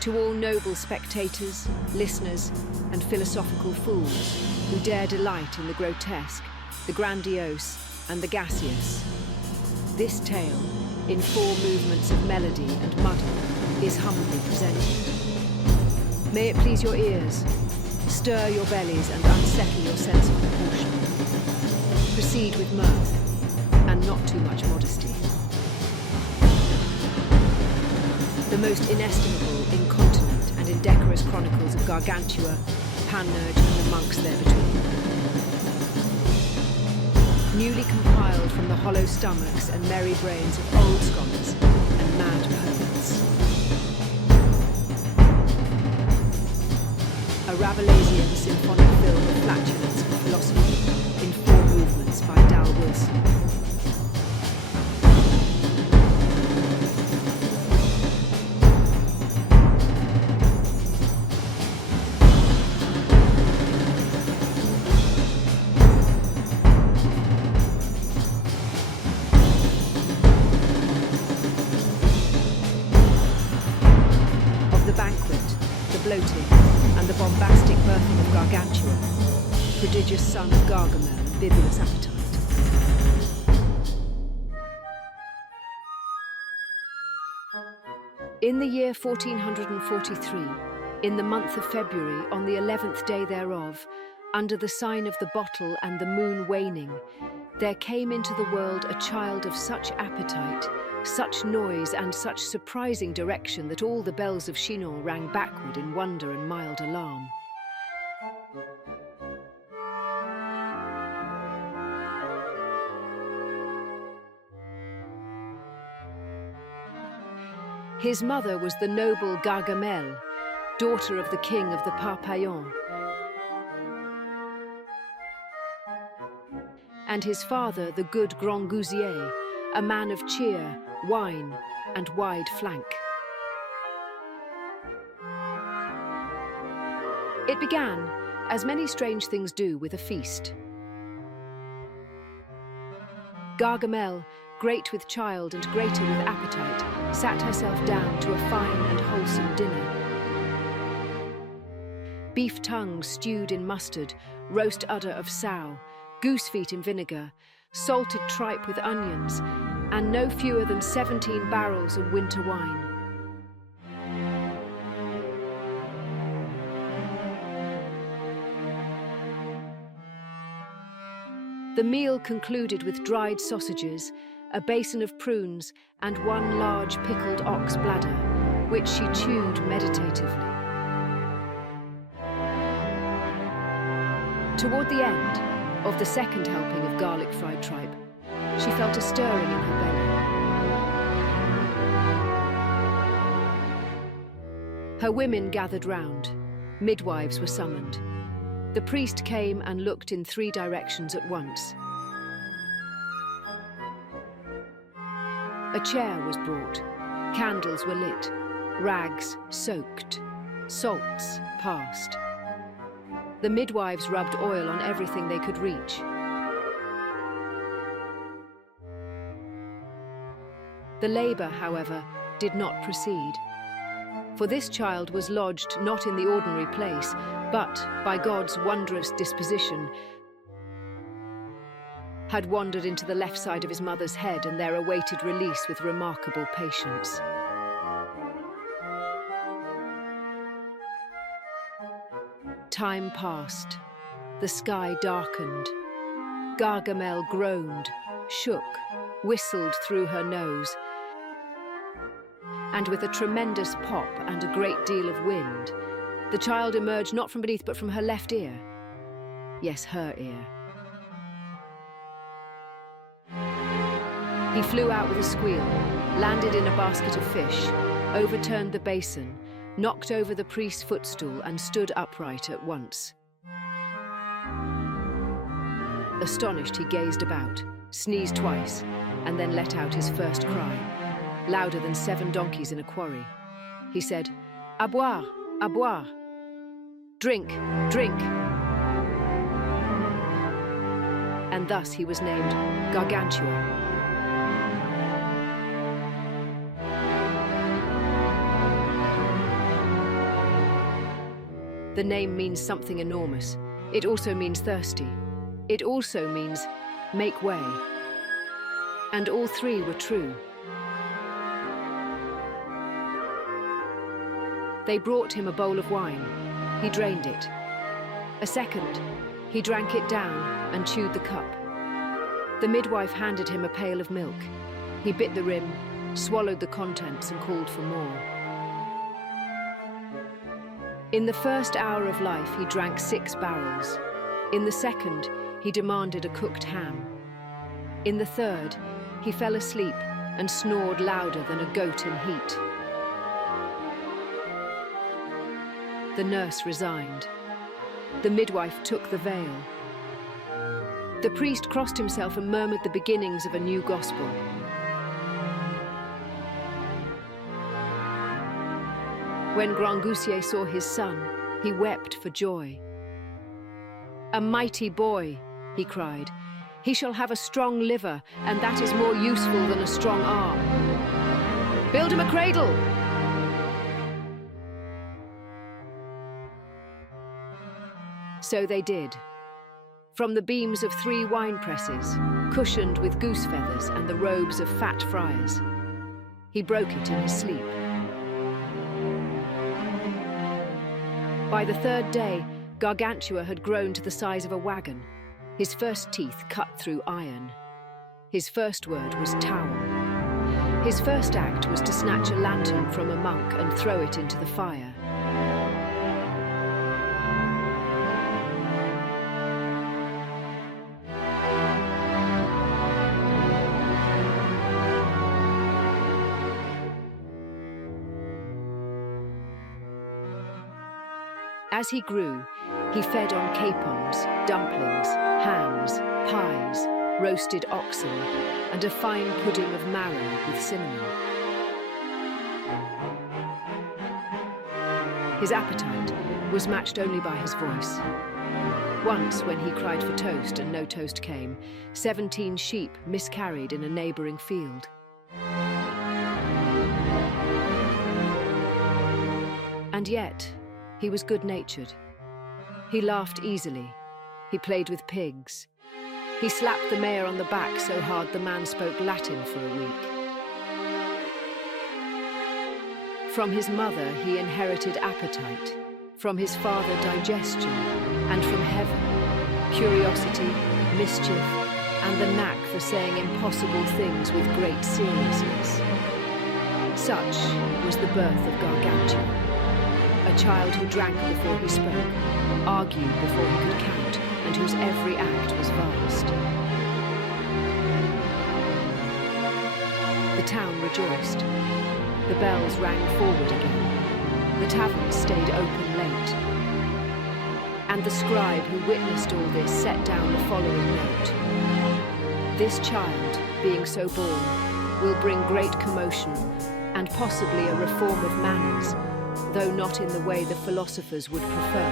To all noble spectators, listeners, and philosophical fools who dare delight in the grotesque, the grandiose, and the gaseous, this tale, in 4 movements of melody and muddle, is humbly presented. May it please your ears, stir your bellies and unsettle your sense of proportion. Proceed with mirth, and not too much modesty. The most inestimable, incontinent, and indecorous chronicles of Gargantua, Panurge, and the monks there between. Newly compiled from the hollow stomachs and merry brains of old scholars and mad poets. A Rabelaisian symphonic film of flatulence and philosophy in 4 movements by Dall Wilson. Bloating, and the bombastic birthing of Gargantua, prodigious son of Gargamel and bibulous appetite. In the year 1443, in the month of February, on the 11th day thereof, under the sign of the bottle and the moon waning, there came into the world a child of such appetite, such noise and such surprising direction that all the bells of Chinon rang backward in wonder and mild alarm. His mother was the noble Gargamel, daughter of the king of the Parpaillons, and his father the good Grand Gousier, a man of cheer, wine, and wide flank. It began, as many strange things do, with a feast. Gargamel, great with child and greater with appetite, sat herself down to a fine and wholesome dinner. Beef tongue stewed in mustard, roast udder of sow, goose feet in vinegar, salted tripe with onions, and no fewer than 17 barrels of winter wine. The meal concluded with dried sausages, a basin of prunes, and 1 large pickled ox bladder, which she chewed meditatively. Toward the end of the second helping of garlic fried tripe, she felt a stirring in her belly. Her women gathered round. Midwives were summoned. The priest came and looked in 3 directions at once. A chair was brought. Candles were lit. Rags soaked. Salts passed. The midwives rubbed oil on everything they could reach. The labour, however, did not proceed. For this child was lodged not in the ordinary place, but, by God's wondrous disposition, had wandered into the left side of his mother's head and there awaited release with remarkable patience. Time passed. The sky darkened. Gargamel groaned, shook, whistled through her nose, and with a tremendous pop and a great deal of wind, the child emerged not from beneath but from her left ear. Yes, her ear. He flew out with a squeal, landed in a basket of fish, overturned the basin, knocked over the priest's footstool, and stood upright at once. Astonished, he gazed about, sneezed twice, and then let out his first cry, louder than 7 donkeys in a quarry. He said, "À boire, à boire! Drink, drink!" And thus he was named Gargantua. The name means something enormous. It also means thirsty. It also means make way. And all three were true. They brought him a bowl of wine. He drained it. A second, he drank it down and chewed the cup. The midwife handed him a pail of milk. He bit the rim, swallowed the contents and called for more. In the first hour of life, he drank 6 barrels. In the second, he demanded a cooked ham. In the third, he fell asleep and snored louder than a goat in heat. The nurse resigned. The midwife took the veil. The priest crossed himself and murmured the beginnings of a new gospel. When Grangousier saw his son, he wept for joy. "A mighty boy," he cried. "He shall have a strong liver, and that is more useful than a strong arm. Build him a cradle!" So they did. From the beams of 3 wine presses, cushioned with goose feathers and the robes of fat friars, he broke it in his sleep. By the 3rd day, Gargantua had grown to the size of a wagon, his first teeth cut through iron. His first word was towel. His first act was to snatch a lantern from a monk and throw it into the fire. As he grew, he fed on capons, dumplings, hams, pies, roasted oxen, and a fine pudding of marrow with cinnamon. His appetite was matched only by his voice. Once, when he cried for toast and no toast came, 17 sheep miscarried in a neighbouring field. And yet, he was good-natured. He laughed easily. He played with pigs. He slapped the mayor on the back so hard the man spoke Latin for a week. From his mother he inherited appetite, from his father digestion, and from heaven curiosity, mischief, and the knack for saying impossible things with great seriousness. Such was the birth of Gargantua. A child who drank before he spoke, argued before he could count, and whose every act was vast. The town rejoiced. The bells rang forward again. The taverns stayed open late. And the scribe who witnessed all this set down the following note. "This child, being so born, will bring great commotion, and possibly a reform of manners, though not in the way the philosophers would prefer."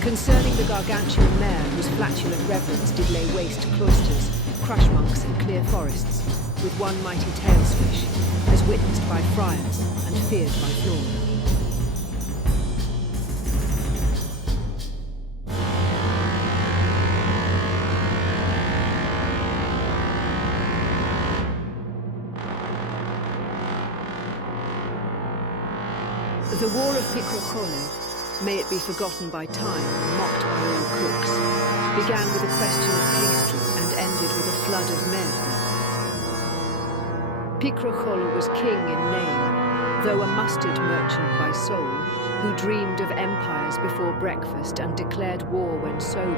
Concerning the Gargantuan mayor, whose flatulent reverence did lay waste cloisters, crush monks and clear forests, with one mighty tailsfish, as witnessed by friars and feared by Flora. The War of Picrochole, may it be forgotten by time and mocked by all cooks, began with a question of pastry and ended with a flood of merde. Picrochole was king in name, though a mustard merchant by soul, who dreamed of empires before breakfast and declared war when sober,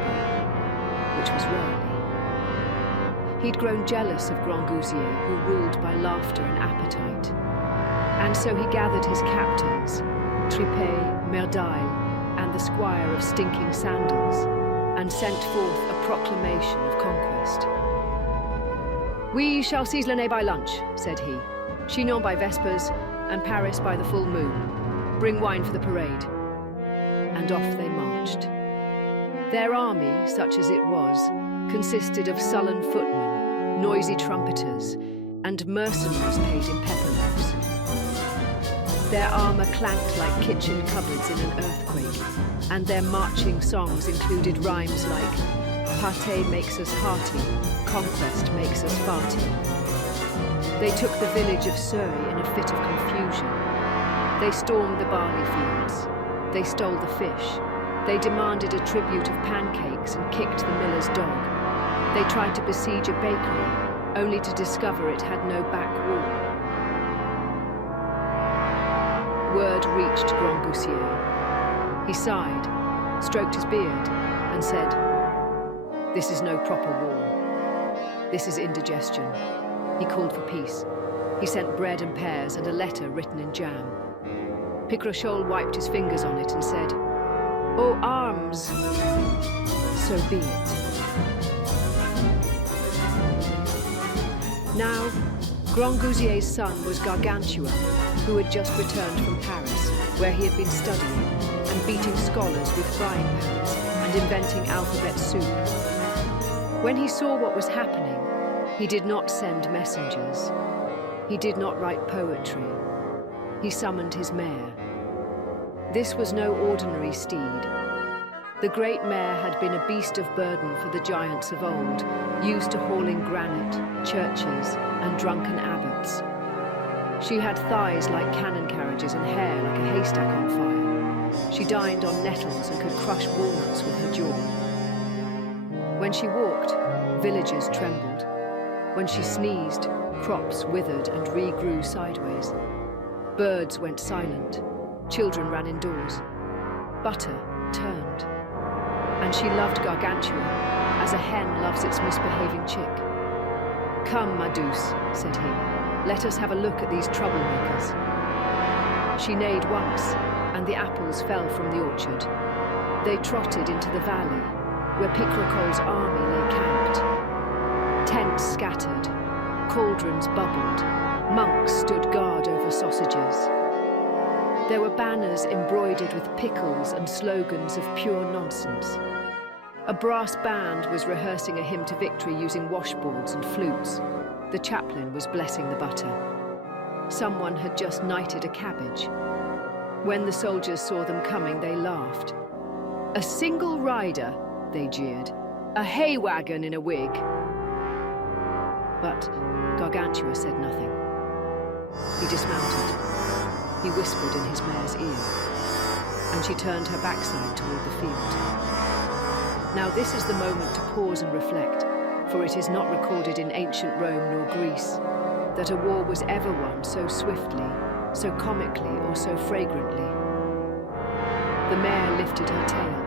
which was rarely. He'd grown jealous of Grangousier, who ruled by laughter and appetite. And so he gathered his captains, Tripet, Merdile, and the squire of stinking sandals, and sent forth a proclamation of conquest. "We shall seize Lennay by lunch," said he, "Chinon by vespers, and Paris by the full moon. Bring wine for the parade." And off they marched. Their army, such as it was, consisted of sullen footmen, noisy trumpeters, and mercenaries paid in pepperloaves. Their armour clanked like kitchen cupboards in an earthquake, and their marching songs included rhymes like "Pâté makes us hearty, conquest makes us farty." They took the village of Surrey in a fit of confusion. They stormed the barley fields. They stole the fish. They demanded a tribute of pancakes and kicked the miller's dog. They tried to besiege a bakery, only to discover it had no back wall. Word reached Grangousier. He sighed, stroked his beard, and said, "This is no proper war. This is indigestion." He called for peace. He sent bread and pears and a letter written in jam. Picrochole wiped his fingers on it and said, "Oh, arms! So be it." Now, Grangousier's son was Gargantua, who had just returned from Paris, where he had been studying and beating scholars with frying pans and inventing alphabet soup. When he saw what was happening, he did not send messengers. He did not write poetry. He summoned his mare. This was no ordinary steed. The great mare had been a beast of burden for the giants of old, used to hauling granite, churches, and drunken abbots. She had thighs like cannon carriages and hair like a haystack on fire. She dined on nettles and could crush walnuts with her jaw. When she walked, villages trembled. When she sneezed, crops withered and regrew sideways. Birds went silent. Children ran indoors. Butter turned. And she loved Gargantua, as a hen loves its misbehaving chick. "Come, ma douce," said he, "let us have a look at these troublemakers." She neighed once, and the apples fell from the orchard. They trotted into the valley, where Picrochole's army lay camped. Tents scattered, cauldrons bubbled, monks stood guard over sausages. There were banners embroidered with pickles and slogans of pure nonsense. A brass band was rehearsing a hymn to victory using washboards and flutes. The chaplain was blessing the butter. Someone had just knighted a cabbage. When the soldiers saw them coming, they laughed. "A single rider," they jeered. "A hay wagon in a wig." But Gargantua said nothing. He dismounted. He whispered in his mare's ear, and she turned her backside toward the field. Now this is the moment to pause and reflect, for it is not recorded in ancient Rome nor Greece that a war was ever won so swiftly, so comically, or so fragrantly. The mare lifted her tail,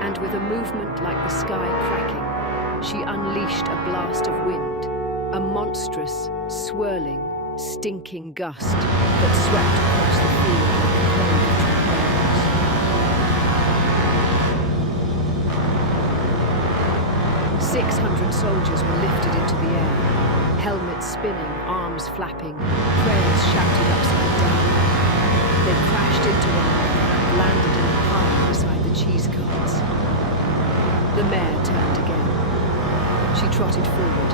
and with a movement like the sky cracking, she unleashed a blast of wind, a monstrous, swirling, stinking gust that swept across the field like a plague of tornadoes. 600 soldiers were lifted into the air, helmets spinning, arms flapping, prayers shouted upside down. They crashed into one another and landed in a pile beside the cheese carts. The mare turned again. She trotted forward,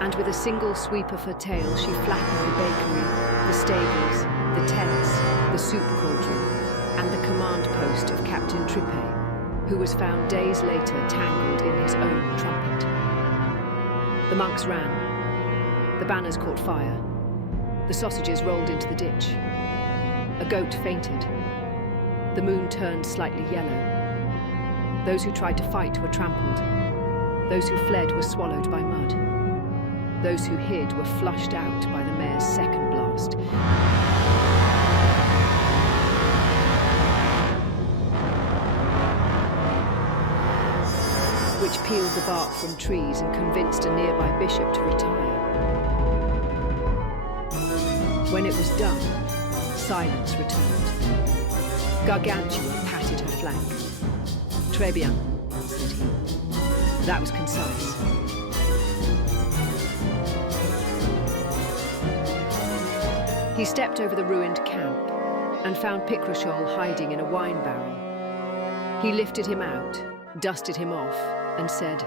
and with a single sweep of her tail, she flattened the bakery, the stables, the tents, the soup cauldron, and the command post of Captain Tripet, who was found days later tangled in his own trumpet. The monks ran. The banners caught fire. The sausages rolled into the ditch. A goat fainted. The moon turned slightly yellow. Those who tried to fight were trampled. Those who fled were swallowed by mud. Those who hid were flushed out by the mare's second blast. which peeled the bark from trees and convinced a nearby bishop to retire. When it was done, silence returned. Gargantua patted her flank. "Très bien," said he. That was concise. He stepped over the ruined camp and found Picrochole hiding in a wine barrel. He lifted him out, dusted him off, and said,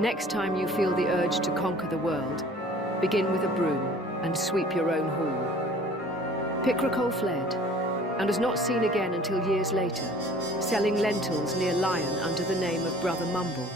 "Next time you feel the urge to conquer the world, begin with a broom and sweep your own hall." Picrochole fled and was not seen again until years later, selling lentils near Lyon under the name of Brother Mumble.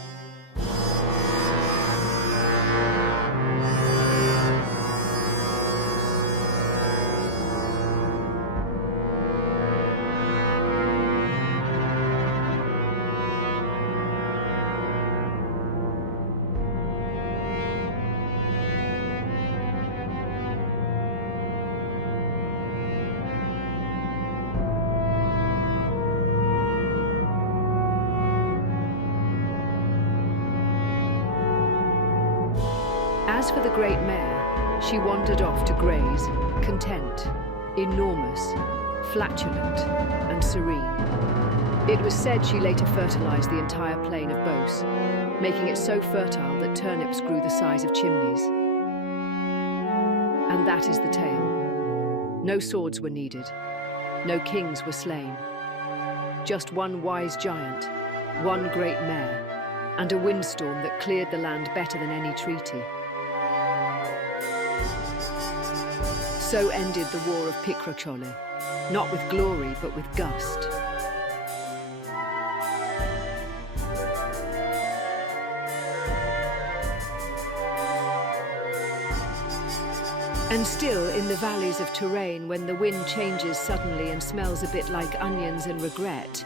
As for the great mare, she wandered off to graze, content, enormous, flatulent, and serene. It was said she later fertilized the entire plain of Beauce, making it so fertile that turnips grew the size of chimneys. And that is the tale. No swords were needed, no kings were slain. Just one wise giant, one great mare, and a windstorm that cleared the land better than any treaty. So ended the war of Picrochole, not with glory, but with gust. And still, in the valleys of Touraine, when the wind changes suddenly and smells a bit like onions and regret,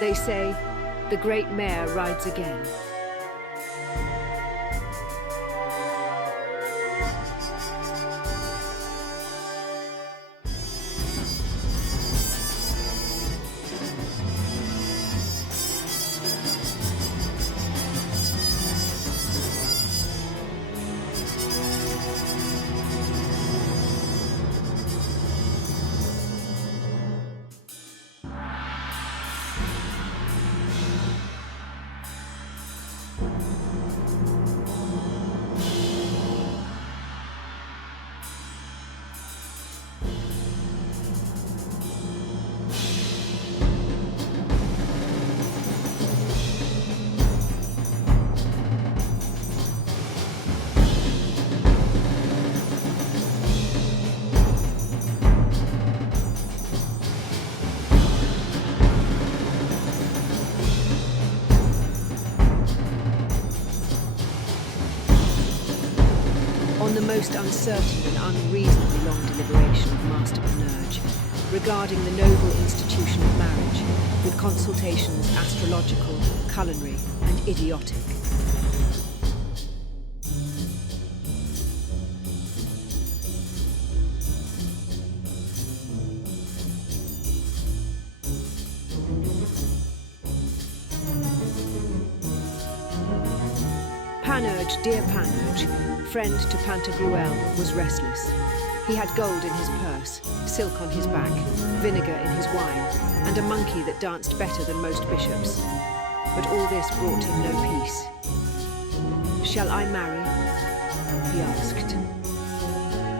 they say, "The great mare rides again." On the most uncertain and unreasonably long deliberation of Master Panurge, regarding the noble institution of marriage, with consultations astrological, culinary, and idiotic. Panurge, dear Panurge, friend to Pantagruel, was restless. He had gold in his purse, silk on his back, vinegar in his wine, and a monkey that danced better than most bishops. But all this brought him no peace. "Shall I marry?" he asked.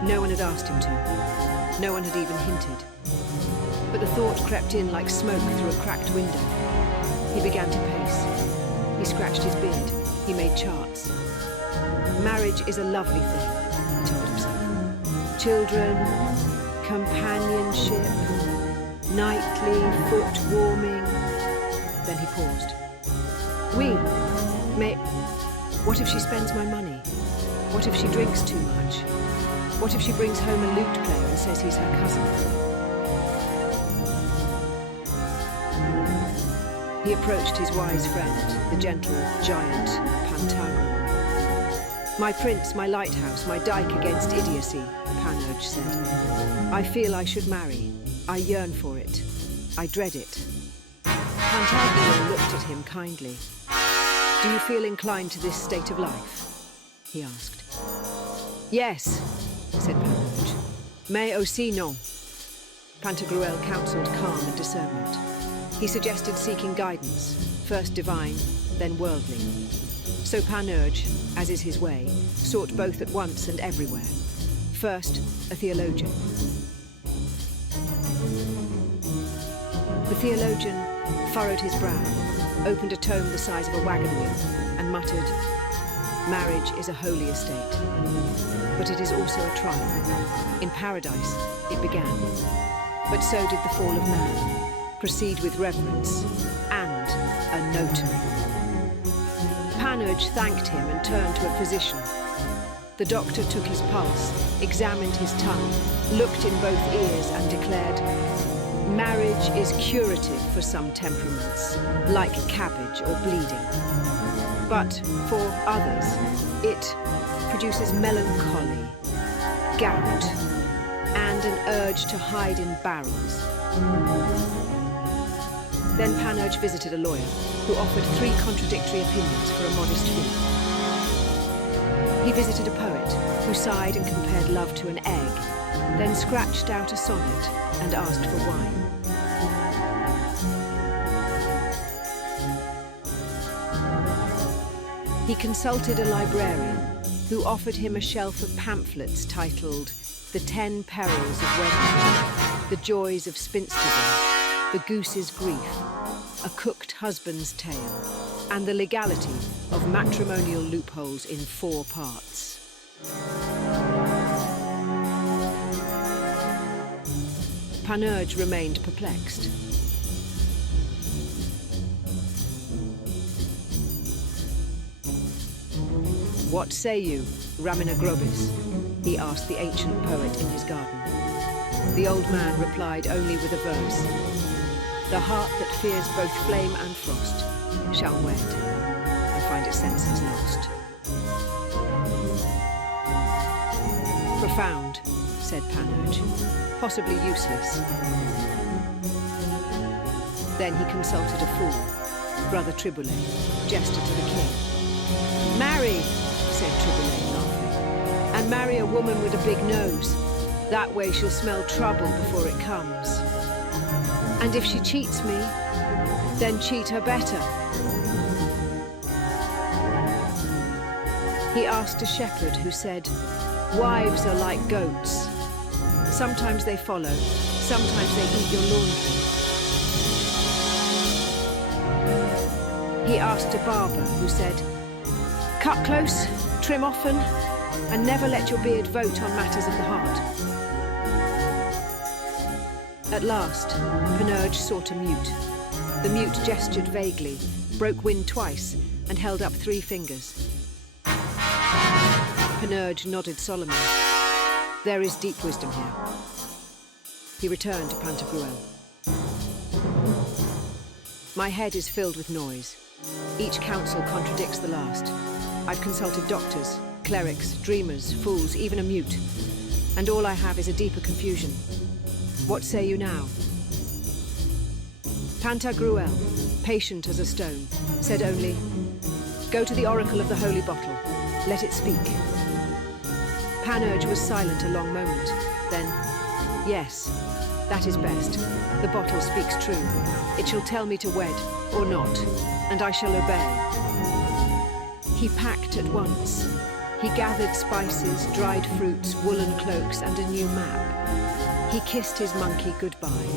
No one had asked him to. No one had even hinted. But the thought crept in like smoke through a cracked window. He began to pace. He scratched his beard. He made charts. Marriage is a lovely thing, he told himself. Children, companionship, nightly foot warming. Then he paused. Oui, mais what if she spends my money? What if she drinks too much? What if she brings home a lute player and says he's her cousin? He approached his wise friend, the gentle giant Panurge. "My prince, my lighthouse, my dike against idiocy," Panurge said. "I feel I should marry. I yearn for it. I dread it." Pantagruel looked at him kindly. Do you feel inclined to this state of life? He asked. Yes, said Panurge. Mais aussi non. Pantagruel counselled calm and discernment. He suggested seeking guidance, first divine, then worldly. So Panurge, as is his way, sought both at once and everywhere. First, a theologian. The theologian furrowed his brow, opened a tome the size of a wagon wheel, and muttered, "Marriage is a holy estate, but it is also a trial. In paradise it began, but so did the fall of man. Proceed with reverence and a notary." Panurge thanked him and turned to a physician. The doctor took his pulse, examined his tongue, looked in both ears and declared, "Marriage is curative for some temperaments, like cabbage or bleeding. But for others, it produces melancholy, gout, and an urge to hide in barrels." Then Panurge visited a lawyer who offered 3 contradictory opinions for a modest fee. He visited a poet who sighed and compared love to an egg, then scratched out a sonnet and asked for wine. He consulted a librarian who offered him a shelf of pamphlets titled "The 10 Perils of Wedlock," "The Joys of Spinsterdom," "The Goose's Grief," "A Cooked Husband's Tale," and "The Legality of Matrimonial Loopholes in 4 Parts. Panurge remained perplexed. "What say you, Ramina Grobis?" he asked the ancient poet in his garden. The old man replied only with a verse. "The heart that fears both flame and frost shall wed and find its senses lost." "Profound," said Panurge, "possibly useless." Then he consulted a fool, Brother Triboulet, jester to the king. "Marry," said Triboulet, laughing, "and marry a woman with a big nose. That way she'll smell trouble before it comes. And if she cheats me, then cheat her better." He asked a shepherd who said, "Wives are like goats. Sometimes they follow, sometimes they eat your laundry." He asked a barber who said, "Cut close, trim often, and never let your beard vote on matters of the heart." At last, Panurge sought a mute. The mute gestured vaguely, broke wind twice, and held up 3 fingers. Panurge nodded solemnly. There is deep wisdom here. He returned to Pantagruel. My head is filled with noise. Each counsel contradicts the last. I've consulted doctors, clerics, dreamers, fools, even a mute. And all I have is a deeper confusion. What say you now? Pantagruel, patient as a stone, said only, "Go to the oracle of the holy bottle. Let it speak." Panurge was silent a long moment. Then, "Yes, that is best. The bottle speaks true. It shall tell me to wed, or not, and I shall obey." He packed at once. He gathered spices, dried fruits, woolen cloaks, and a new map. He kissed his monkey goodbye.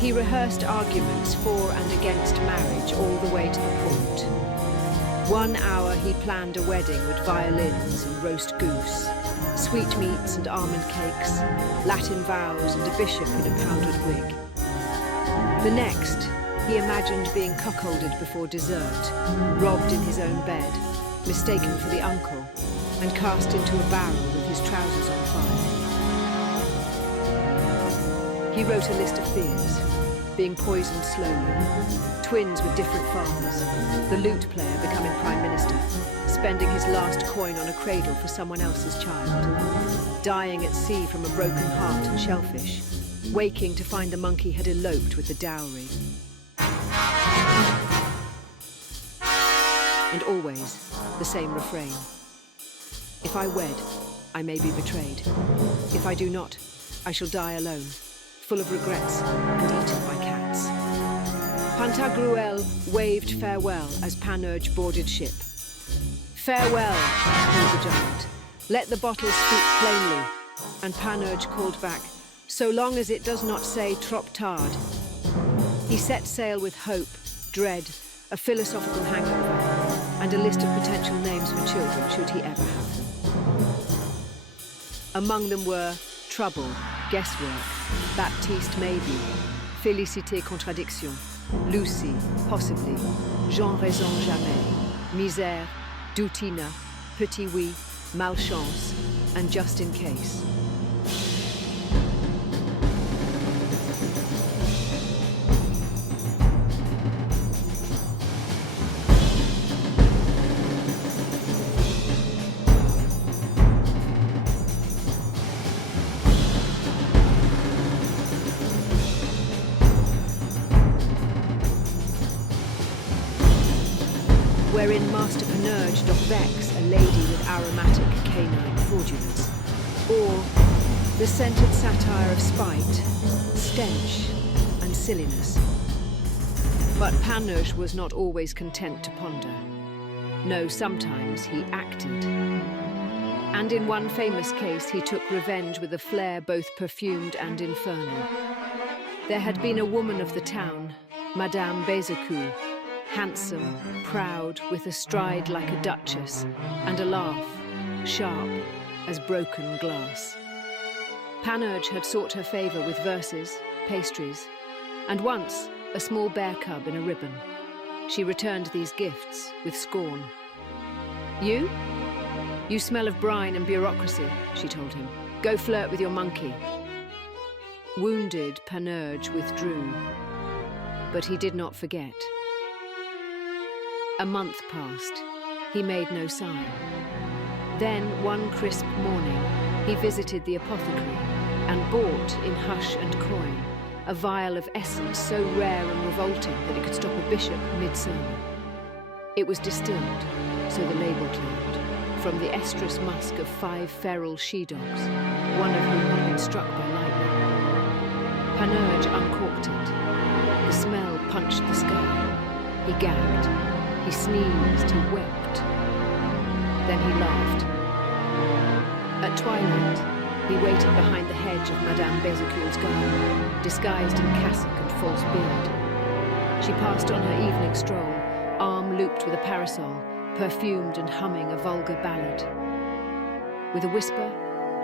He rehearsed arguments for and against marriage all the way to the point. 1 hour he planned a wedding with violins and roast goose, sweetmeats and almond cakes, Latin vows and a bishop in a powdered wig. The next, he imagined being cuckolded before dessert, robbed in his own bed, mistaken for the uncle, and cast into a barrel with his trousers on fire. He wrote a list of fears: being poisoned slowly, twins with different fathers, the lute player becoming prime minister, spending his last coin on a cradle for someone else's child, dying at sea from a broken heart and shellfish, waking to find the monkey had eloped with the dowry. and always the same refrain. If I wed, I may be betrayed. If I do not, I shall die alone, full of regrets and eaten by cats. Pantagruel waved farewell as Panurge boarded ship. Farewell, called the giant. Let the bottles speak plainly. And Panurge called back, so long as it does not say trop tard. He set sail with hope, dread, a philosophical hangover, and a list of potential names for children should he ever have them. Among them were Trouble, Guesswork, Baptiste Maybe, Félicité Contradiction, Lucy, Possibly, Jean Raison Jamais, Misère, Doutina, Petit Oui, Malchance, and Just in Case. Wherein Master Panurge doth vex a lady with aromatic canine fraudulence, or the scented satire of spite, stench, and silliness. But Panurge was not always content to ponder. No, sometimes he acted. And in one famous case he took revenge with a flair both perfumed and infernal. There had been a woman of the town, Madame Bézecou, handsome, proud, with a stride like a duchess, and a laugh, sharp as broken glass. Panurge had sought her favour with verses, pastries, and once a small bear cub in a ribbon. She returned these gifts with scorn. You? You smell of brine and bureaucracy, she told him. Go flirt with your monkey. Wounded, Panurge withdrew, but he did not forget. A month passed. He made no sign. Then, one crisp morning, he visited the apothecary and bought, in hush and coin, a vial of essence so rare and revolting that it could stop a bishop mid-sermon. It was distilled, so the label claimed, from the estrus musk of 5 feral she-dogs, one of whom had been struck by lightning. Panurge uncorked it. The smell punched the sky. He gagged. He sneezed, he wept. Then he laughed. At twilight, he waited behind the hedge of Madame Bézecule's garden, disguised in cassock and false beard. She passed on her evening stroll, arm looped with a parasol, perfumed and humming a vulgar ballad. With a whisper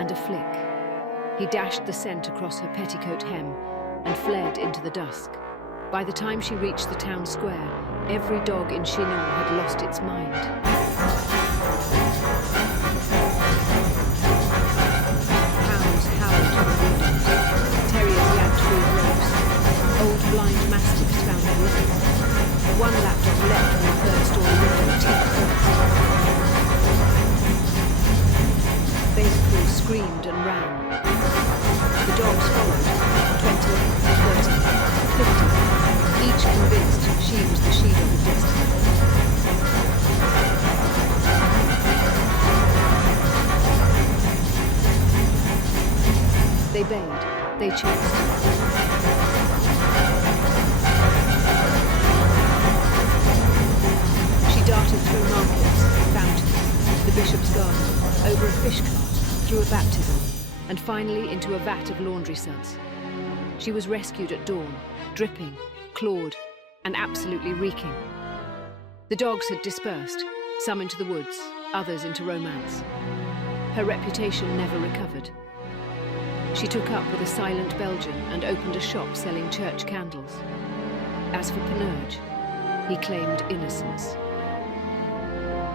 and a flick, he dashed the scent across her petticoat hem and fled into the dusk. By the time she reached the town square, every dog in Chinon had lost its mind. Hounds howled from the windows. Terriers yapped food roast. Old blind mastiffs found their litters. One lapdog leapt from the third-story window, teeth first. Bézecule screamed and ran. The dogs followed, 20, 30, 50. Each convinced she was the she-dog of destiny. They bayed, they chased. She darted through markets, fountains, the bishop's garden, over a fish cart, through a baptism, and finally into a vat of laundry suds. She was rescued at dawn, dripping, clawed, and absolutely reeking. The dogs had dispersed, some into the woods, others into romance. Her reputation never recovered. She took up with a silent Belgian and opened a shop selling church candles. As for Panurge, he claimed innocence.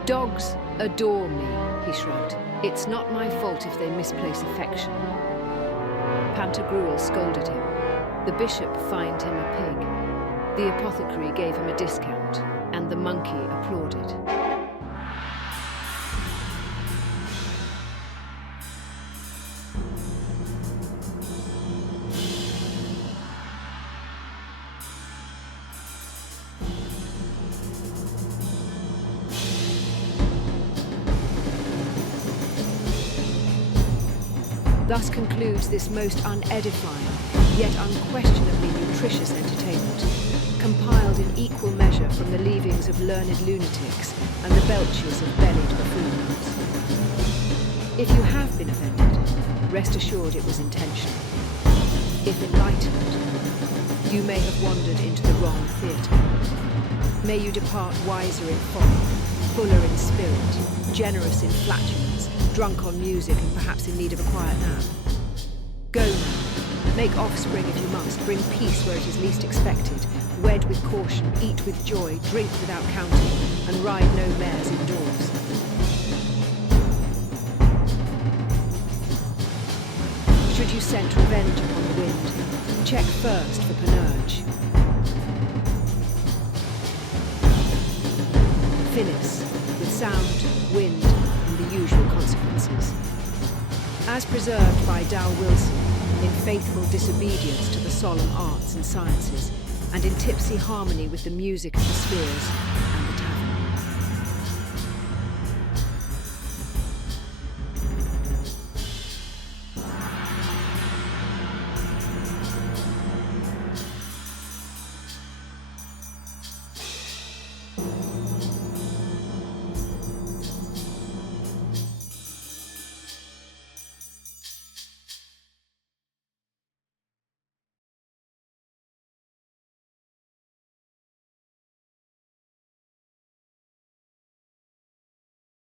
Dogs adore me, he shrugged. It's not my fault if they misplace affection. Pantagruel scolded him. The bishop fined him a pig. The apothecary gave him a discount, and the monkey applauded. Thus concludes this most unedifying, yet unquestionably nutritious entertainment, compiled in equal measure from the leavings of learned lunatics and the belches of bellied buffoons. If you have been offended, rest assured it was intentional. If enlightened, you may have wandered into the wrong theatre. May you depart wiser in folly, fuller in spirit, generous in flatulence, drunk on music and perhaps in need of a quiet nap. Go now, make offspring if you must, bring peace where it is least expected, wed with caution, eat with joy, drink without counting, and ride no mares indoors. Should you scent revenge upon the wind, check first for Panurge. Finis, with sound, wind, and the usual consequences. As preserved by Dall Wilson, in faithful disobedience to the solemn arts and sciences, and in tipsy harmony with the music of the spheres,